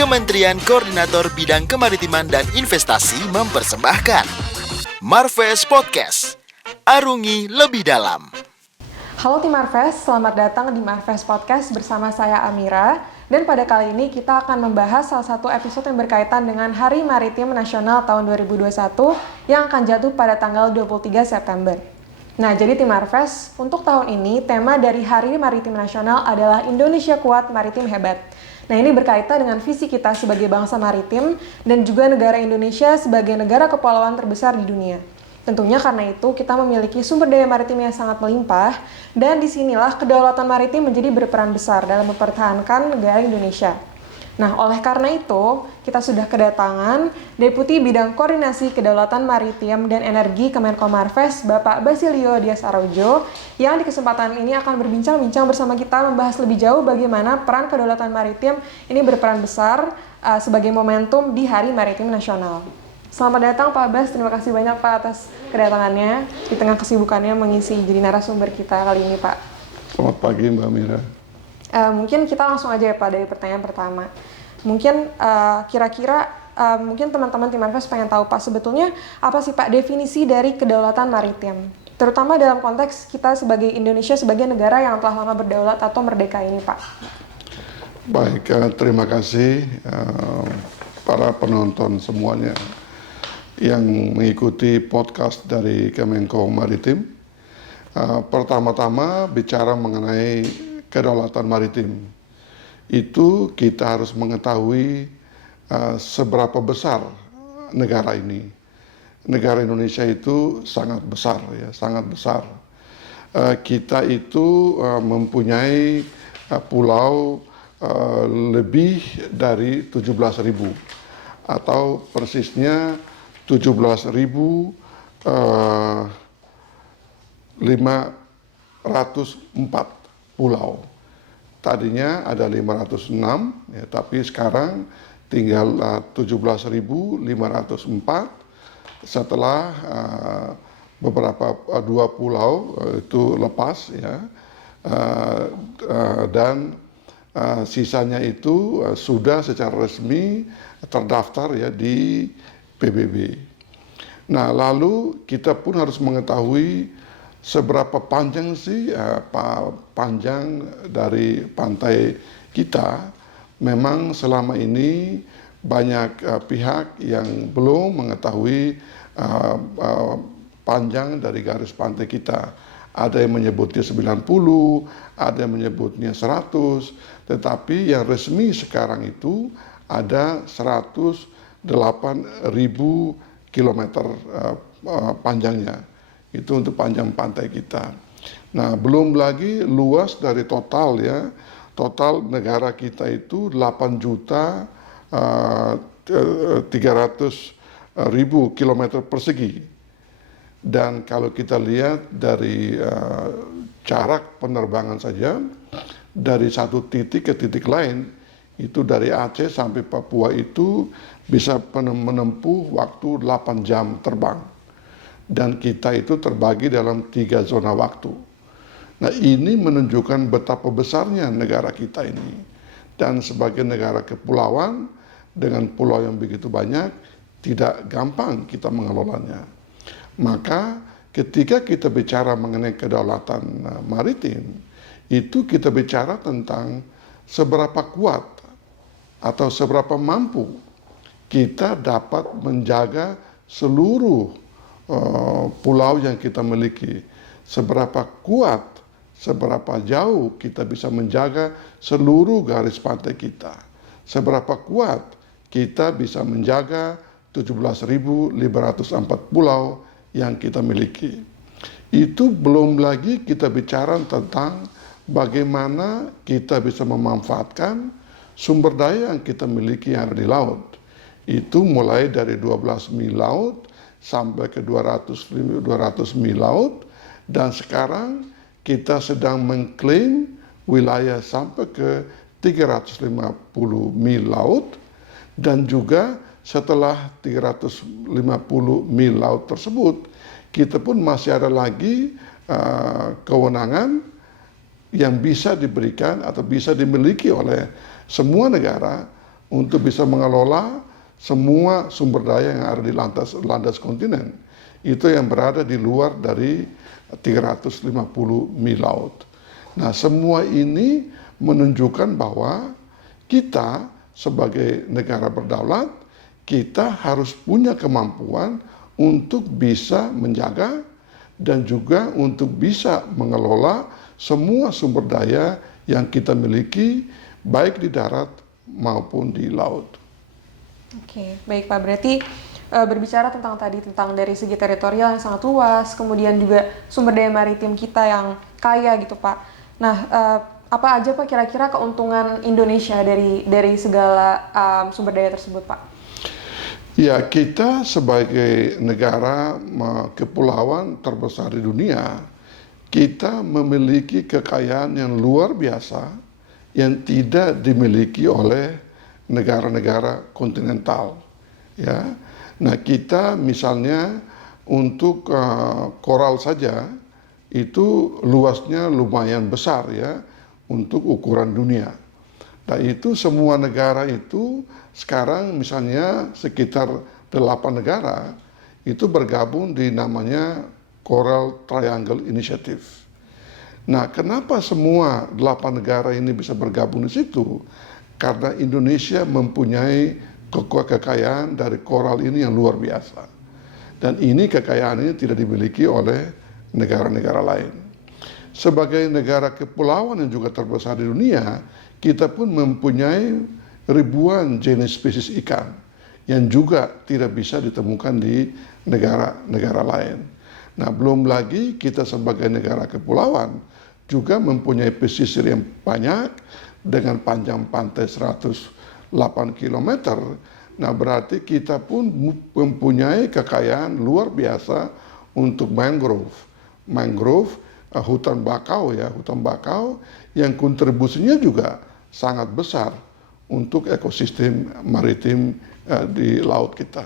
Kementerian Koordinator Bidang Kemaritiman dan Investasi mempersembahkan Marves Podcast. Arungi lebih dalam. Halo tim Marves, selamat datang di Marves Podcast bersama saya Amira. Dan pada kali ini kita akan membahas salah satu episode yang berkaitan dengan Hari Maritim Nasional tahun 2021 yang akan jatuh pada tanggal 23 September. Nah, jadi tim Marves, untuk tahun ini tema dari Hari Maritim Nasional adalah Indonesia Kuat Maritim Hebat. Nah, ini berkaitan dengan visi kita sebagai bangsa maritim dan juga negara Indonesia sebagai negara kepulauan terbesar di dunia. Tentunya karena itu kita memiliki sumber daya maritim yang sangat melimpah dan disinilah kedaulatan maritim menjadi berperan besar dalam mempertahankan negara Indonesia. Nah, oleh karena itu kita sudah kedatangan Deputi Bidang Koordinasi Kedaulatan Maritim dan Energi Kemenko Marves, Bapak Basilio Dias Araujo, yang di kesempatan ini akan berbincang-bincang bersama kita membahas lebih jauh bagaimana peran kedaulatan maritim ini berperan besar sebagai momentum di Hari Maritim Nasional. Selamat datang Pak Bas, terima kasih banyak Pak atas kedatangannya di tengah kesibukannya mengisi jadi narasumber kita kali ini Pak. Selamat pagi Mbak Mira. Mungkin kita langsung aja ya Pak dari pertanyaan pertama. Mungkin kira-kira mungkin teman-teman tim Marves pengen tahu Pak, sebetulnya apa sih Pak definisi dari kedaulatan maritim? Terutama dalam konteks kita sebagai Indonesia sebagai negara yang telah lama berdaulat atau merdeka ini Pak. Baik, terima kasih para penonton semuanya yang mengikuti podcast dari Kemenko Maritim. Pertama-tama bicara mengenai kedaulatan maritim. Itu kita harus mengetahui seberapa besar negara ini. Negara Indonesia itu sangat besar, ya, sangat besar. Kita itu mempunyai pulau lebih dari 17.000 atau persisnya 17.504 pulau. Tadinya ada 506, ya, tapi sekarang tinggal 17.504 setelah beberapa dua pulau itu lepas, ya, dan sisanya itu sudah secara resmi terdaftar, ya, di PBB. Nah, lalu kita pun harus mengetahui seberapa panjang sih panjang dari pantai kita. Memang selama ini banyak pihak yang belum mengetahui panjang dari garis pantai kita. Ada yang menyebutnya 90, ada yang menyebutnya 100, tetapi yang resmi sekarang itu ada 108.000 kilometer panjangnya. Itu untuk panjang pantai kita. Nah, belum lagi luas dari total, ya. Total negara kita itu 8.300.000 kilometer persegi. Dan kalau kita lihat dari jarak penerbangan saja, dari satu titik ke titik lain, itu dari Aceh sampai Papua itu bisa menempuh waktu 8 jam terbang. Dan kita itu terbagi dalam 3 zona waktu. Nah, ini menunjukkan betapa besarnya negara kita ini. Dan sebagai negara kepulauan, dengan pulau yang begitu banyak, tidak gampang kita mengelolanya. Maka ketika kita bicara mengenai kedaulatan maritim, itu kita bicara tentang seberapa kuat atau seberapa mampu kita dapat menjaga seluruh pulau yang kita miliki, seberapa kuat, seberapa jauh kita bisa menjaga seluruh garis pantai kita, seberapa kuat kita bisa menjaga 17.504 pulau yang kita miliki. Itu belum lagi kita bicara tentang bagaimana kita bisa memanfaatkan sumber daya yang kita miliki yang ada di laut. Itu mulai dari 12 mil laut sampai ke 200 mil laut, dan sekarang kita sedang mengklaim wilayah sampai ke 350 mil laut, dan juga setelah 350 mil laut tersebut, kita pun masih ada lagi kewenangan yang bisa diberikan atau bisa dimiliki oleh semua negara untuk bisa mengelola semua sumber daya yang ada di landas kontinen. Itu yang berada di luar dari 350 mil laut. Nah, semua ini menunjukkan bahwa kita sebagai negara berdaulat, kita harus punya kemampuan untuk bisa menjaga dan juga untuk bisa mengelola semua sumber daya yang kita miliki, baik di darat maupun di laut. Oke, baik Pak. Berarti berbicara tentang dari segi teritorial yang sangat luas, kemudian juga sumber daya maritim kita yang kaya gitu Pak. Nah, apa aja Pak kira-kira keuntungan Indonesia dari segala sumber daya tersebut Pak? Ya, kita sebagai negara kepulauan terbesar di dunia, kita memiliki kekayaan yang luar biasa yang tidak dimiliki oleh negara-negara kontinental. Ya, nah kita misalnya untuk koral saja itu luasnya lumayan besar ya untuk ukuran dunia. Nah itu semua negara itu sekarang misalnya sekitar 8 negara itu bergabung di namanya Coral Triangle Initiative. Nah kenapa semua 8 negara ini bisa bergabung di situ? Karena Indonesia mempunyai kekayaan dari koral ini yang luar biasa. Dan ini kekayaan ini tidak dimiliki oleh negara-negara lain. Sebagai negara kepulauan yang juga terbesar di dunia, kita pun mempunyai ribuan jenis spesies ikan yang juga tidak bisa ditemukan di negara-negara lain. Nah, belum lagi kita sebagai negara kepulauan juga mempunyai pesisir yang banyak dengan panjang pantai 108 km. Nah, berarti kita pun mempunyai kekayaan luar biasa untuk mangrove. Mangrove, hutan bakau ya, hutan bakau yang kontribusinya juga sangat besar untuk ekosistem maritim di laut kita.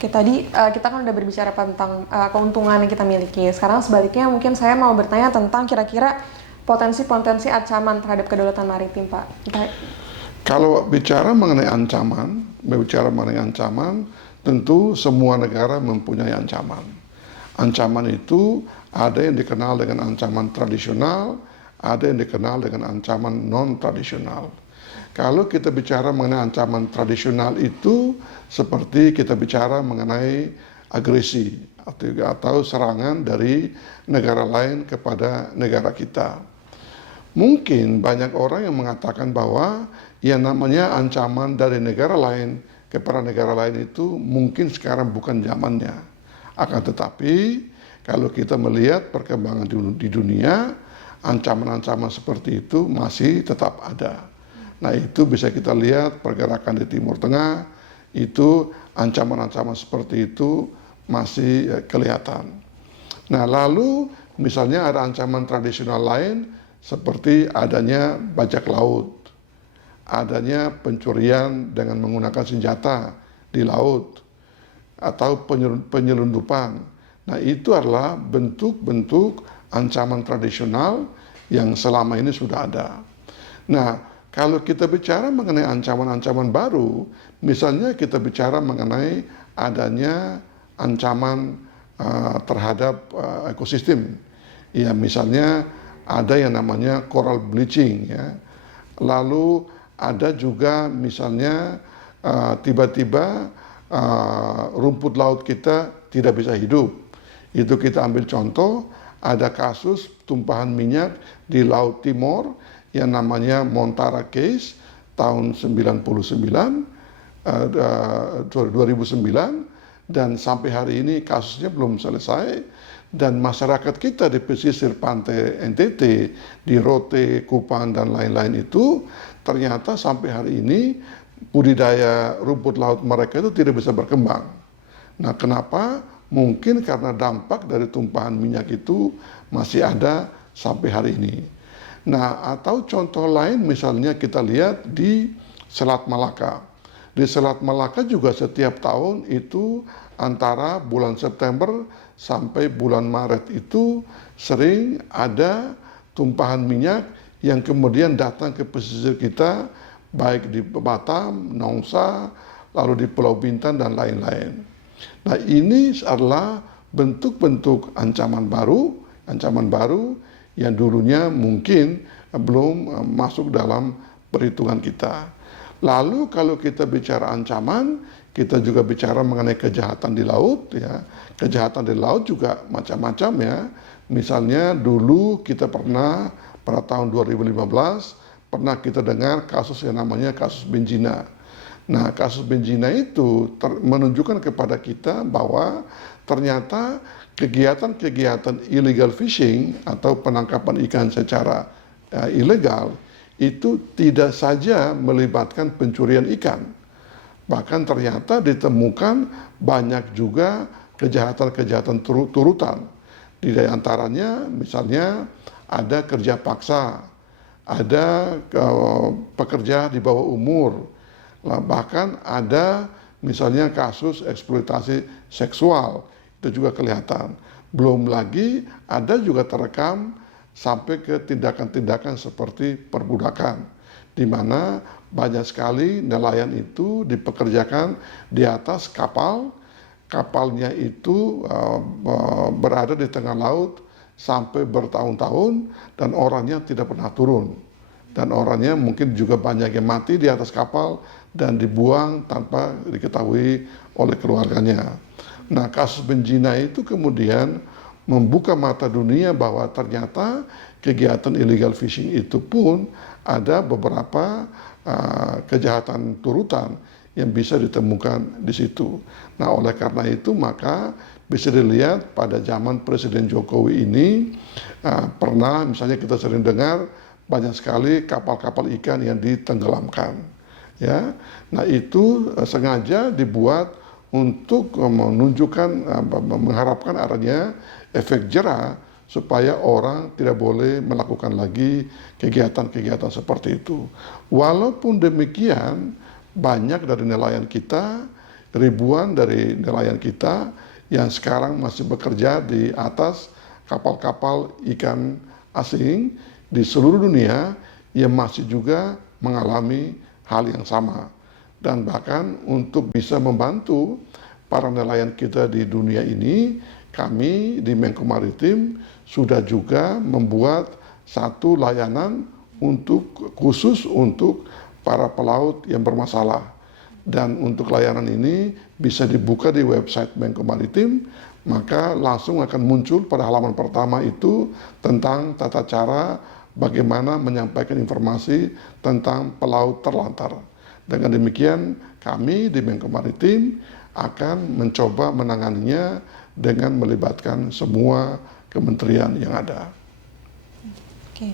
Oke, tadi kita kan udah berbicara tentang keuntungan yang kita miliki. Sekarang sebaliknya mungkin saya mau bertanya tentang kira-kira potensi-potensi ancaman terhadap kedaulatan maritim, Pak. Kalau bicara mengenai ancaman, tentu semua negara mempunyai ancaman. Ancaman itu ada yang dikenal dengan ancaman tradisional, ada yang dikenal dengan ancaman non-tradisional. Kalau kita bicara mengenai ancaman tradisional itu seperti kita bicara mengenai agresi atau serangan dari negara lain kepada negara kita. Mungkin banyak orang yang mengatakan bahwa yang namanya ancaman dari negara lain kepada negara lain itu mungkin sekarang bukan zamannya. Akan tetapi kalau kita melihat perkembangan di dunia, ancaman-ancaman seperti itu masih tetap ada. Nah itu bisa kita lihat pergerakan di Timur Tengah, itu ancaman-ancaman seperti itu masih kelihatan. Nah lalu misalnya ada ancaman tradisional lain seperti adanya bajak laut, adanya pencurian dengan menggunakan senjata di laut, atau penyelundupan. Nah itu adalah bentuk-bentuk ancaman tradisional yang selama ini sudah ada. Nah kalau kita bicara mengenai ancaman-ancaman baru, misalnya kita bicara mengenai adanya ancaman terhadap ekosistem. Ya misalnya ada yang namanya coral bleaching ya. Lalu ada juga misalnya tiba-tiba rumput laut kita tidak bisa hidup. Itu kita ambil contoh, ada kasus tumpahan minyak di Laut Timor yang namanya Montara Case tahun 2009 dan sampai hari ini kasusnya belum selesai dan masyarakat kita di pesisir pantai NTT, di Rote, Kupang dan lain-lain itu ternyata sampai hari ini budidaya rumput laut mereka itu tidak bisa berkembang. Nah, kenapa? Mungkin karena dampak dari tumpahan minyak itu masih ada sampai hari ini. Nah, atau contoh lain misalnya kita lihat di Selat Malaka. Di Selat Malaka juga setiap tahun itu antara bulan September sampai bulan Maret itu sering ada tumpahan minyak yang kemudian datang ke pesisir kita, baik di Batam, Nongsa, lalu di Pulau Bintan dan lain-lain. Nah, ini adalah bentuk-bentuk ancaman baru yang dulunya mungkin belum masuk dalam perhitungan kita. Lalu kalau kita bicara ancaman, kita juga bicara mengenai kejahatan di laut, ya. Kejahatan di laut juga macam-macam, ya. Misalnya dulu kita pernah pada tahun 2015 pernah kita dengar kasus yang namanya kasus Benjina. Nah, kasus Benjina itu menunjukkan kepada kita bahwa ternyata kegiatan-kegiatan illegal fishing atau penangkapan ikan secara ilegal itu tidak saja melibatkan pencurian ikan. Bahkan ternyata ditemukan banyak juga kejahatan-kejahatan turutan. Di antaranya misalnya ada kerja paksa, ada pekerja di bawah umur, bahkan ada misalnya kasus eksploitasi seksual, itu juga kelihatan. Belum lagi ada juga terekam sampai ke tindakan-tindakan seperti perbudakan, di mana banyak sekali nelayan itu dipekerjakan di atas kapal, kapalnya itu berada di tengah laut sampai bertahun-tahun dan orangnya tidak pernah turun. Dan orangnya mungkin juga banyak yang mati di atas kapal dan dibuang tanpa diketahui oleh keluarganya. Nah, kasus Benjina itu kemudian membuka mata dunia bahwa ternyata kegiatan illegal fishing itu pun ada beberapa kejahatan turutan yang bisa ditemukan di situ. Nah, oleh karena itu maka bisa dilihat pada zaman Presiden Jokowi ini pernah misalnya kita sering dengar banyak sekali kapal-kapal ikan yang ditenggelamkan, ya. Nah, itu sengaja dibuat untuk menunjukkan, mengharapkan adanya efek jera supaya orang tidak boleh melakukan lagi kegiatan-kegiatan seperti itu. Walaupun demikian, banyak dari nelayan kita, ribuan dari nelayan kita yang sekarang masih bekerja di atas kapal-kapal ikan asing di seluruh dunia yang masih juga mengalami hal yang sama. Dan bahkan untuk bisa membantu para nelayan kita di dunia ini, kami di Menko Maritim sudah juga membuat satu layanan khusus untuk para pelaut yang bermasalah. Dan untuk layanan ini bisa dibuka di website Menko Maritim, maka langsung akan muncul pada halaman pertama itu tentang tata cara bagaimana menyampaikan informasi tentang pelaut terlantar. Dengan demikian kami di Menko Maritim akan mencoba menanganinya dengan melibatkan semua kementerian yang ada. Oke.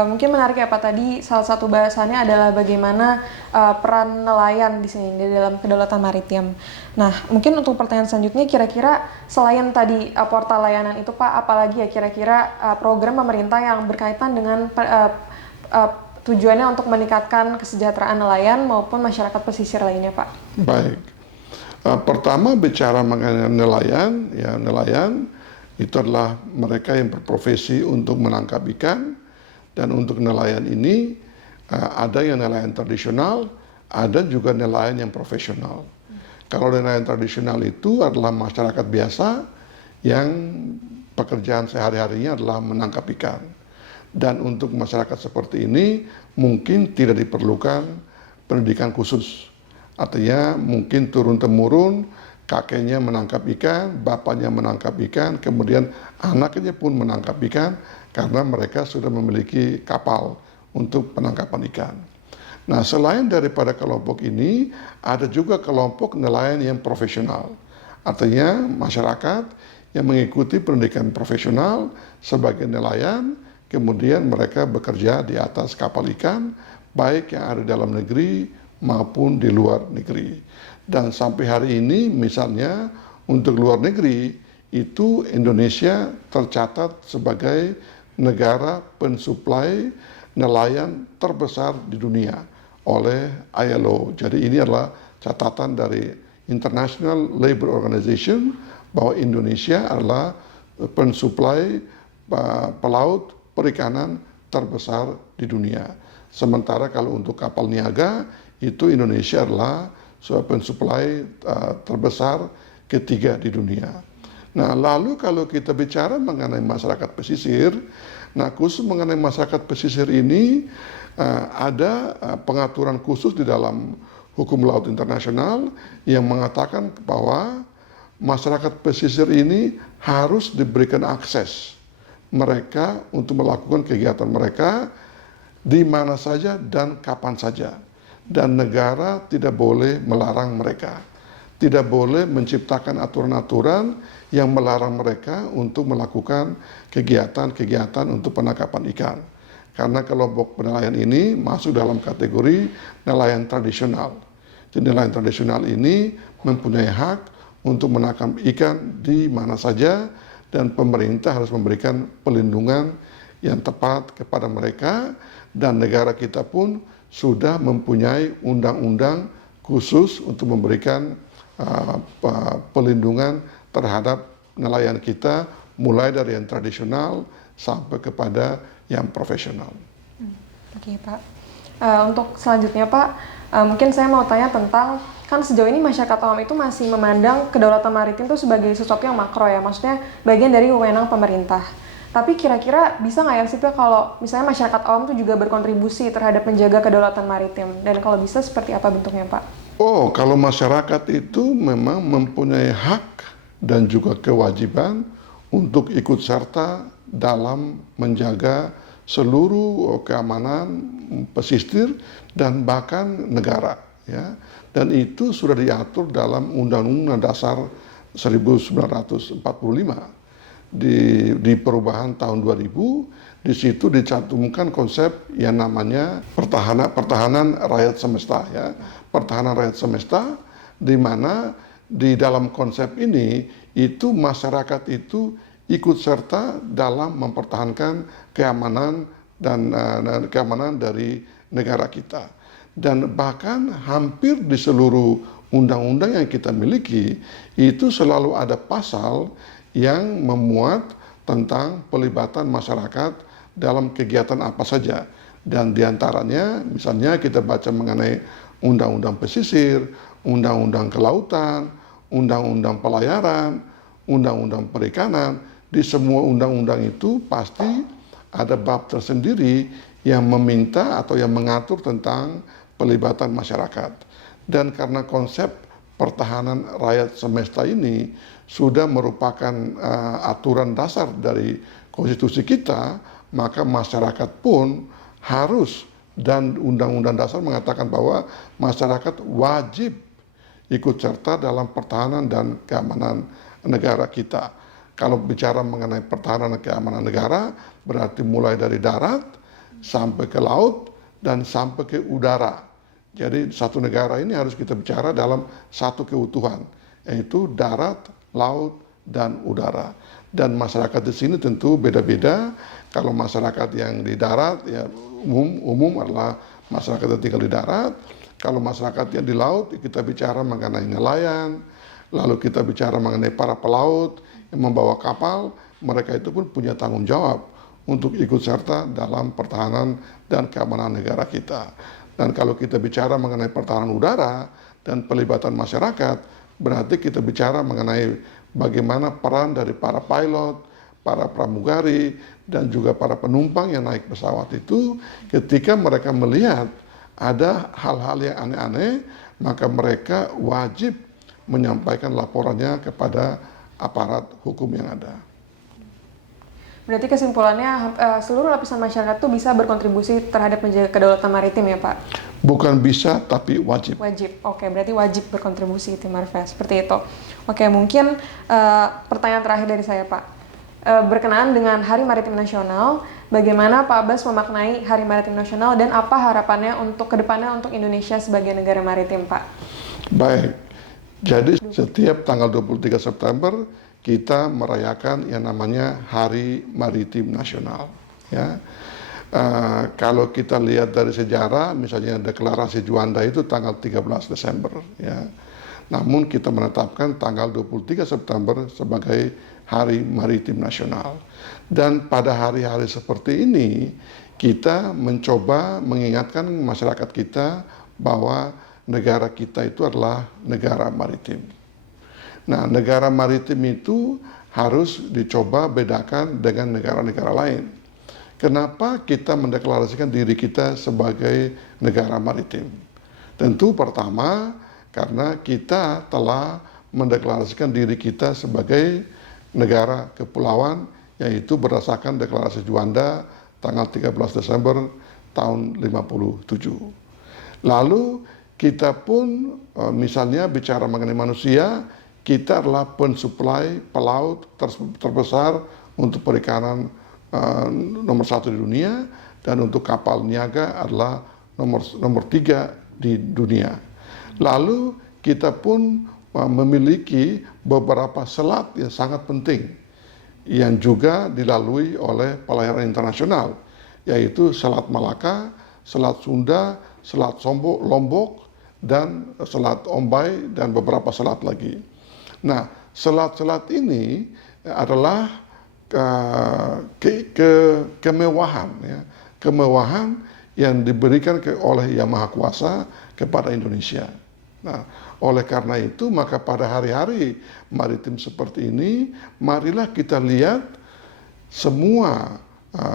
Mungkin menarik ya Pak, tadi salah satu bahasannya adalah bagaimana peran nelayan di sini di dalam kedaulatan maritim. Nah, mungkin untuk pertanyaan selanjutnya, kira-kira selain tadi portal layanan itu Pak, apalagi ya kira-kira program pemerintah yang berkaitan dengan tujuannya untuk meningkatkan kesejahteraan nelayan maupun masyarakat pesisir lainnya Pak? Baik. Pertama bicara mengenai nelayan, ya nelayan itu adalah mereka yang berprofesi untuk menangkap ikan. Dan untuk nelayan ini ada yang nelayan tradisional, ada juga nelayan yang profesional. Kalau nelayan tradisional itu adalah masyarakat biasa yang pekerjaan sehari-harinya adalah menangkap ikan. Dan untuk masyarakat seperti ini mungkin tidak diperlukan pendidikan khusus. Artinya mungkin turun-temurun kakeknya menangkap ikan, bapaknya menangkap ikan, kemudian anaknya pun menangkap ikan karena mereka sudah memiliki kapal untuk penangkapan ikan. Nah, selain daripada kelompok ini, ada juga kelompok nelayan yang profesional. Artinya masyarakat yang mengikuti pendidikan profesional sebagai nelayan, kemudian mereka bekerja di atas kapal ikan, baik yang ada di dalam negeri maupun di luar negeri. Dan sampai hari ini misalnya untuk luar negeri itu Indonesia tercatat sebagai negara pensuplai nelayan terbesar di dunia oleh ILO. Jadi ini adalah catatan dari International Labour Organization bahwa Indonesia adalah pensuplai pelaut perikanan terbesar di dunia. Sementara kalau untuk kapal niaga, itu Indonesia adalah pensuplai terbesar ketiga di dunia. Nah, lalu kalau kita bicara mengenai masyarakat pesisir, nah khusus mengenai masyarakat pesisir ini ada pengaturan khusus di dalam hukum laut internasional yang mengatakan bahwa masyarakat pesisir ini harus diberikan akses mereka untuk melakukan kegiatan mereka di mana saja dan kapan saja. Dan negara tidak boleh melarang mereka. Tidak boleh menciptakan aturan-aturan yang melarang mereka untuk melakukan kegiatan-kegiatan untuk penangkapan ikan. Karena kelompok penelayan ini masuk dalam kategori nelayan tradisional. Jadi nelayan tradisional ini mempunyai hak untuk menangkap ikan di mana saja dan pemerintah harus memberikan pelindungan yang tepat kepada mereka dan negara kita pun sudah mempunyai undang-undang khusus untuk memberikan pelindungan terhadap nelayan kita mulai dari yang tradisional sampai kepada yang profesional. Oke, Pak. Untuk selanjutnya, Pak, mungkin saya mau tanya tentang, kan sejauh ini masyarakat awam itu masih memandang kedaulatan maritim itu sebagai sesuatu yang makro ya, maksudnya bagian dari wewenang pemerintah. Tapi kira-kira bisa nggak ya sih Pak kalau misalnya masyarakat awam itu juga berkontribusi terhadap menjaga kedaulatan maritim? Dan kalau bisa seperti apa bentuknya Pak? Oh, kalau masyarakat itu memang mempunyai hak dan juga kewajiban untuk ikut serta dalam menjaga seluruh keamanan pesisir dan bahkan negara, ya. Dan itu sudah diatur dalam Undang-Undang Dasar 1945 di perubahan tahun 2000. Di situ dicantumkan konsep yang namanya pertahanan rakyat semesta, ya. Pertahanan rakyat semesta, di mana di dalam konsep ini itu masyarakat itu ikut serta dalam mempertahankan keamanan dan keamanan dari negara kita. Dan bahkan hampir di seluruh undang-undang yang kita miliki itu selalu ada pasal yang memuat tentang pelibatan masyarakat dalam kegiatan apa saja. Dan diantaranya misalnya kita baca mengenai undang-undang pesisir, undang-undang kelautan, undang-undang pelayaran, undang-undang perikanan. Di semua undang-undang itu pasti ada bab tersendiri yang meminta atau yang mengatur tentang pelibatan masyarakat. Dan karena konsep pertahanan rakyat semesta ini sudah merupakan aturan dasar dari konstitusi kita, maka masyarakat pun harus, dan undang-undang dasar mengatakan bahwa masyarakat wajib ikut serta dalam pertahanan dan keamanan negara kita. Kalau bicara mengenai pertahanan dan keamanan negara, berarti mulai dari darat sampai ke laut dan sampai ke udara. Jadi satu negara ini harus kita bicara dalam satu keutuhan, yaitu darat, laut, dan udara. Dan masyarakat di sini tentu beda-beda. Kalau masyarakat yang di darat, ya umum adalah masyarakat yang tinggal di darat. Kalau masyarakat yang di laut, kita bicara mengenai nelayan. Lalu kita bicara mengenai para pelaut yang membawa kapal. Mereka itu pun punya tanggung jawab untuk ikut serta dalam pertahanan dan keamanan negara kita. Dan kalau kita bicara mengenai pertahanan udara dan pelibatan masyarakat, berarti kita bicara mengenai bagaimana peran dari para pilot, para pramugari, dan juga para penumpang yang naik pesawat itu ketika mereka melihat ada hal-hal yang aneh-aneh, maka mereka wajib menyampaikan laporannya kepada aparat hukum yang ada. Berarti kesimpulannya seluruh lapisan masyarakat itu bisa berkontribusi terhadap menjaga kedaulatan maritim ya Pak? Bukan bisa, tapi wajib. Wajib, oke. Berarti wajib berkontribusi tim Marves, seperti itu. Oke, mungkin pertanyaan terakhir dari saya Pak. Berkenaan dengan Hari Maritim Nasional, bagaimana Pak Abbas memaknai Hari Maritim Nasional dan apa harapannya untuk kedepannya untuk Indonesia sebagai negara maritim Pak? Baik, jadi setiap tanggal 23 September kita merayakan yang namanya Hari Maritim Nasional. Ya, kalau kita lihat dari sejarah, misalnya deklarasi Juanda itu tanggal 13 Desember. Ya, namun kita menetapkan tanggal 23 September sebagai Hari Maritim Nasional. Dan pada hari-hari seperti ini, kita mencoba mengingatkan masyarakat kita bahwa negara kita itu adalah negara maritim. Nah, negara maritim itu harus dicoba bedakan dengan negara-negara lain. Kenapa kita mendeklarasikan diri kita sebagai negara maritim? Tentu pertama, karena kita telah mendeklarasikan diri kita sebagai negara kepulauan, yaitu berdasarkan deklarasi Juanda tanggal 13 Desember tahun 57. Lalu kita pun misalnya bicara mengenai manusia, kita adalah pensuplai pelaut terbesar untuk perikanan nomor 1 di dunia, dan untuk kapal niaga adalah nomor 3 di dunia. Lalu kita pun memiliki beberapa selat yang sangat penting yang juga dilalui oleh pelayaran internasional, yaitu Selat Malaka, Selat Sunda, Selat Lombok, dan Selat Ombai, dan beberapa selat lagi. Nah, selat-selat ini adalah kemewahan, ya, kemewahan yang diberikan oleh Yang Maha Kuasa kepada Indonesia. Nah, oleh karena itu, maka pada hari-hari maritim seperti ini, marilah kita lihat semua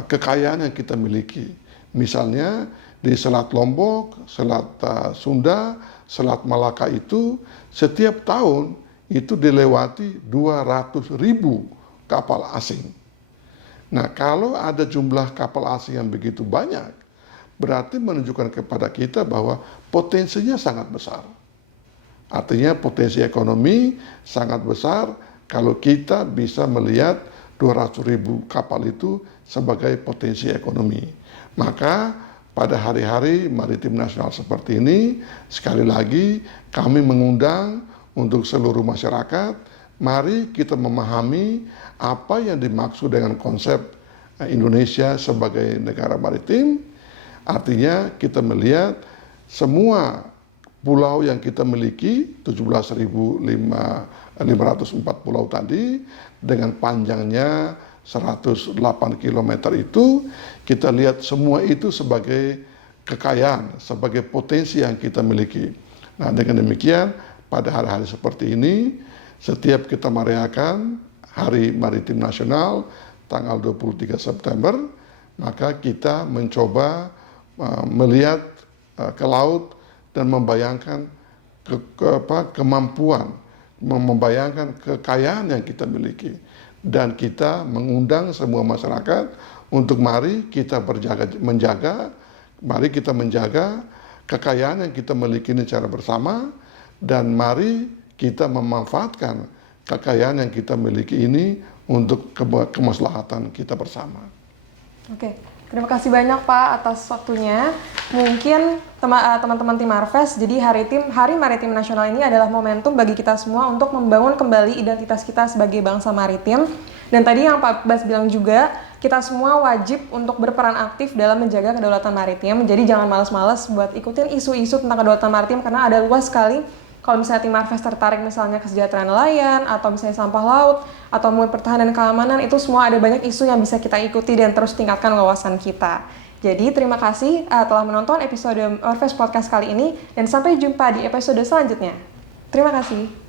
kekayaan yang kita miliki. Misalnya di Selat Lombok, Selat Sunda, Selat Malaka itu setiap tahun itu dilewati 200.000 kapal asing. Nah, kalau ada jumlah kapal asing yang begitu banyak, berarti menunjukkan kepada kita bahwa potensinya sangat besar. Artinya potensi ekonomi sangat besar kalau kita bisa melihat 200.000 kapal itu sebagai potensi ekonomi. Maka pada hari-hari maritim nasional seperti ini, sekali lagi kami mengundang untuk seluruh masyarakat, mari kita memahami apa yang dimaksud dengan konsep Indonesia sebagai negara maritim. Artinya kita melihat semua pulau yang kita miliki, 17.504 pulau tadi, dengan panjangnya 108 km itu, kita lihat semua itu sebagai kekayaan, sebagai potensi yang kita miliki. Nah, dengan demikian, pada hari-hari seperti ini, setiap kita merayakan Hari Maritim Nasional, tanggal 23 September, maka kita mencoba melihat ke laut, dan membayangkan kemampuan, membayangkan kekayaan yang kita miliki. Dan kita mengundang semua masyarakat untuk mari kita mari kita menjaga kekayaan yang kita miliki ini secara bersama, dan mari kita memanfaatkan kekayaan yang kita miliki ini untuk kemaslahatan kita bersama. Oke. Terima kasih banyak Pak atas waktunya. Mungkin teman-teman tim Marves, jadi Hari Maritim Nasional ini adalah momentum bagi kita semua untuk membangun kembali identitas kita sebagai bangsa maritim. Dan tadi yang Pak Bas bilang juga, kita semua wajib untuk berperan aktif dalam menjaga kedaulatan maritim. Jadi jangan malas-malas buat ikutin isu-isu tentang kedaulatan maritim, karena ada luas sekali. Kalau misalnya tim Marves tertarik misalnya kesejahteraan nelayan, atau misalnya sampah laut, atau mungkin pertahanan dan keamanan, itu semua ada banyak isu yang bisa kita ikuti dan terus tingkatkan wawasan kita. Jadi terima kasih telah menonton episode Marves Podcast kali ini, dan sampai jumpa di episode selanjutnya. Terima kasih.